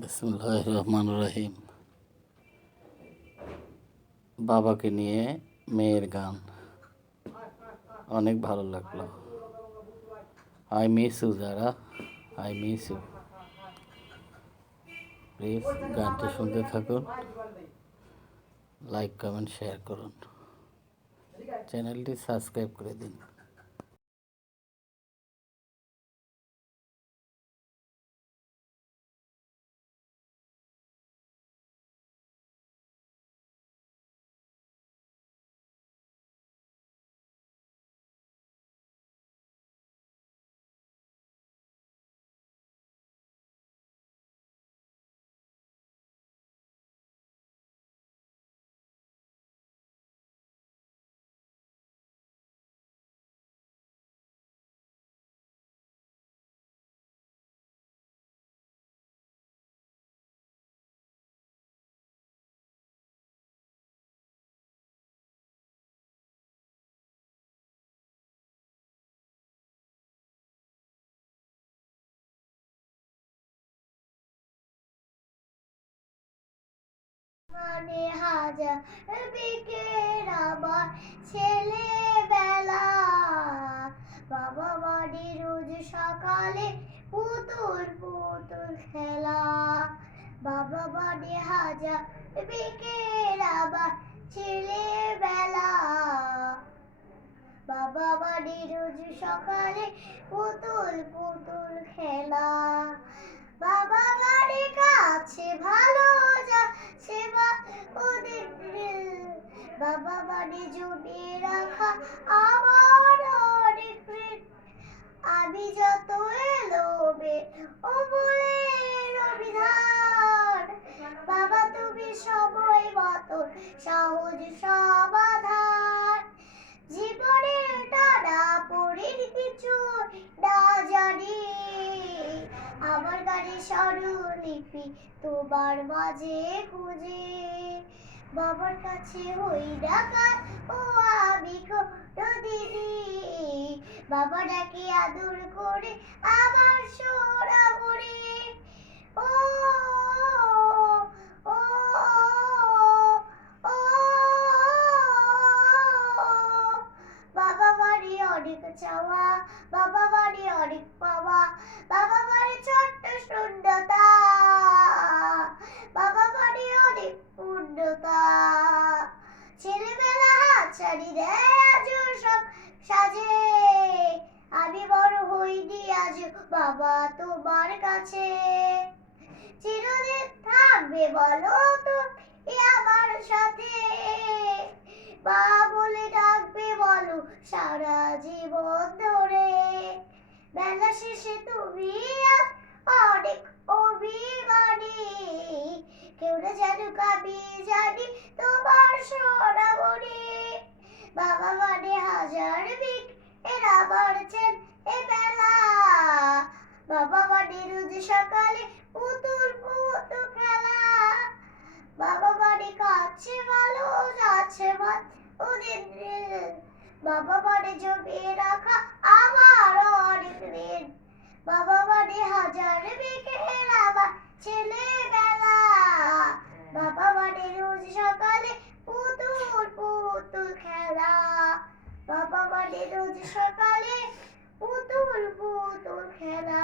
বিসমুল্লাহ রহমান রহিম। বাবাকে নিয়ে মেয়ের গান। অনেক ভালো লাগল। আই মিস ইউ যারা আই মিস ইউ প্লিজ গানটি শুনতে থাকুন। লাইক কমেন্ট শেয়ার করুন। চ্যানেলটি সাবস্ক্রাইব করে দিন। মানে হাজার ছেলেবেলা। বাবা বাড়ি রোজ সকালে পুতুল পুতুল খেলা। বাবা বাড়ি হাজার আবার ছেলেবেলা। বাবা বাড়ি রোজ সকালে পুতুল পুতুল খেলা। বাবা বাড়ি কাছে ভালো যা সেবা ওদের drill। বাবা বাড়ি জমিয়ে রাখা আমার অনেক ঋণ। আমি যত এলোবে ও বলে অভিধান বাবা তুমি সময় মতো সহজ সমাধান জীবনের টানা পড়ির কিছু না জানি। আমার গাড়ি স্বরলিপি তোমার মাঝে খুঁজে। বাবার কাছে হই ডাকাত, ও আমি দিদি বাবা ডাকে আদর করে আমার সোনা করে ও ও ও বাবা বাড়ি অনেক চাওয়া, বাবা বাড়ি অনেক পাওয়া, বাবা বাড়ি ছোট্ট শূন্যতা, বাবা বাড়ি অনেক পূর্ণতা। ছেলেবেলা হাত ছাড়ি দেয় আজও সব সাজে, আমি বড় হইনি আজ বাবা তোমার কাছে। চিরদিন থাকবে বলো তো আমার সাথে বলো সারা জীবন ধরে। বেলা শেষে তুমি অনেক অভিমানী। কেউ না জানুক আমি জানি তোমার সোনা বাবা মানে হাজার বিক এরা মারছেন এ বেলা। বাবা মানে রোজ সকালে পুতুল পুতুল খেলা। বাবা বাড়ি কাছে ভালো যাচ্ছে ভাত ওদের। বাবা বাড়ি জমিয়ে রাখা আমার অনেক ঋণ। বাবা বাড়ি হাজার বিকেল আমার ছেলেবেলা। বাবা বাড়ি রোজ সকালে পুতুল পুতুল খেলা। বাবা বাড়ি রোজ সকালে পুতুল পুতুল খেলা।